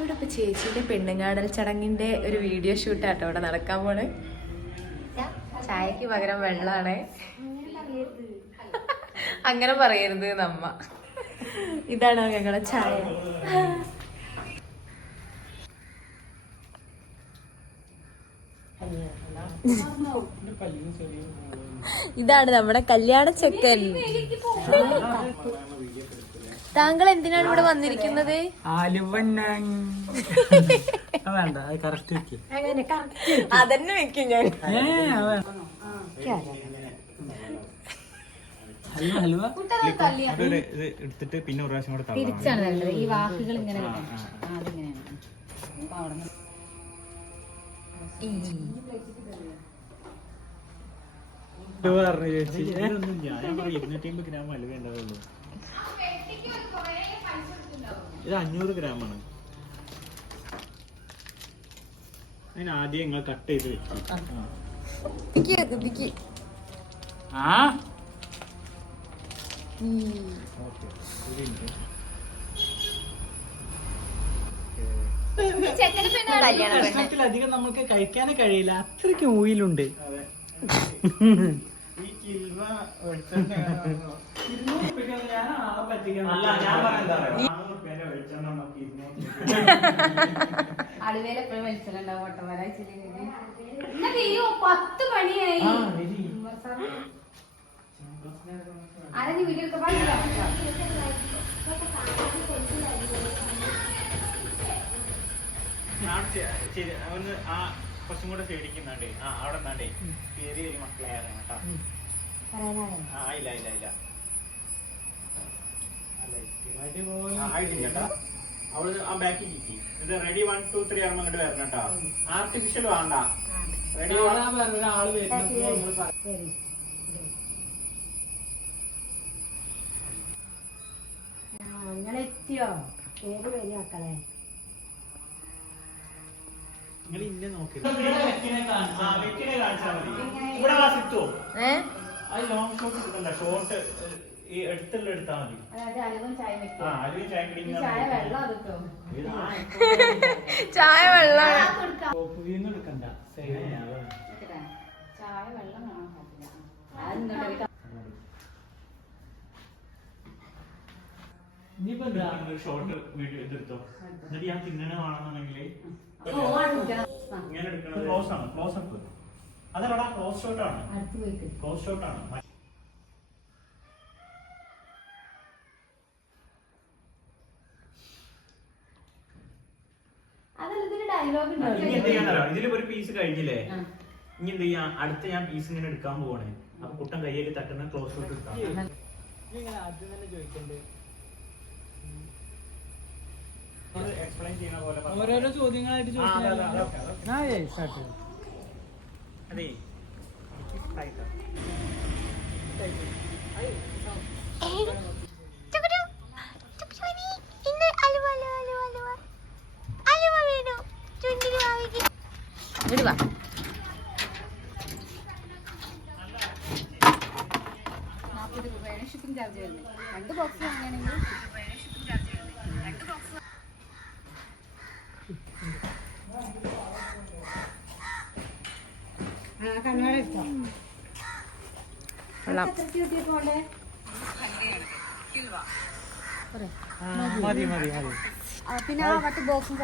ഇവിടെ ഇപ്പൊ ചേച്ചിയുടെ പെണ്ണുങ്ങാടൽ ചടങ്ങിന്റെ ഒരു വീഡിയോ ഷൂട്ടാട്ടോ ഇവിടെ നടക്കാൻ പോണ്. ചായക്ക് പകരം വെള്ളാണ്. അങ്ങനെ പറയരുത് നമ്മ. ഇതാണോ ഞങ്ങളെ ചായ? ഇതാണ് നമ്മുടെ കല്യാണ ചെക്കൻ. താങ്കൾ എന്തിനാണ് ഇവിടെ വന്നിരിക്കുന്നത്? അതന്നെ വെക്കും ഞാൻ. എടുത്തിട്ട് പിന്നെ ഒരു പ്രാവശ്യം കൂടെ തിരിച്ചാണ് നല്ലത്. ഈ വാക്കുകൾ ഇങ്ങനെ ചേച്ചി 250 ഗ്രാം അലുവ ഉണ്ടാവുള്ളൂ. ഇത് 500 ഗ്രാമാണ്. അതിന് ആദ്യം നിങ്ങൾ കട്ട് ചെയ്ത് വെച്ചു. അധികം നമുക്ക് കഴിക്കാനേ കഴിയില്ല, അത്രയ്ക്ക് ഓയിലുണ്ട്. അലുവേല എപ്പോഴും വലിച്ചിട്ടുണ്ടാവും. ഓട്ടവരാഴ്ച 10 മണിയായി. ആരെങ്കിലും വീഡിയോ ഒക്കെ പാടില്ല. കുറച്ചും കൂടെ പേടിക്കുന്നുണ്ടേ. അവിടെ നിന്നാണ്ടേ പേര് വരും മക്കളെ കേട്ടോ. ഇല്ല ഇല്ല ഇല്ല ആയിട്ടില്ല. അവള് ആ ബാക്കിൽ കിട്ടി. ഇത് റെഡി 1 2 3 ആകുമ്പോ അങ്ങോട്ട് വരണം കേട്ടോ. ആർട്ടിഫിഷ്യൽ വേണ്ട. റെഡി ഒരാള് നിങ്ങളെത്തിയോ? പേര് വരും മക്കളെ. നിങ്ങൾ ഇന്നെ നോക്കി കാണിച്ചാൽ മതി. ഇവിടെ കിട്ടുമോ? അത് ലോങ് ഷോട്ട് കിട്ടണ്ട. ഷോർട്ട് ഈ എടുത്തുള്ള എടുത്താൽ മതി. അലുവും ചായ ചായ വെള്ളം എടുക്കണ്ട. ചായ വെള്ളം ഷോർട്ട് വീഡിയോ ഇതെടുത്തോ. എന്നിട്ട് ഞാൻ തിന്നണ വേണമെന്നുണ്ടെങ്കിൽ ഇങ്ങനെ എടുക്കണത് ക്ലോസ് ആണ്. ക്ലോസ് അപ്പ് അതല്ലടാ, ക്ലോസ് ഷോട്ട് ആണ്. ക്ലോസ് ഷോട്ട് ആണ്. ഇതിൽ ഒരു പീസ് കഴിഞ്ഞില്ലേ? ഇനി എന്ത് ചെയ്യാ? അടുത്ത ഞാൻ പീസ് ഇങ്ങനെ എടുക്കാൻ പോവാണ്. അപ്പൊ കുട്ടൻ കയ്യിൽ തട്ടുന്ന ക്ലോസ് ഷോട്ട് എടുക്കാം. എക്സ്പ്ലെയിൻ ചെയ്യുന്ന പോലെ ഓരോരോ ചോദ്യങ്ങളായിട്ട് അതെ. വിടുവാ. ഷിപ്പിംഗ് ചാർജ് വരുന്നത് 2 ബോക്സ് വാങ്ങുകയാണെങ്കിൽ മതി മതി മതി. പിന്നെ ആ 10 ബോക്സും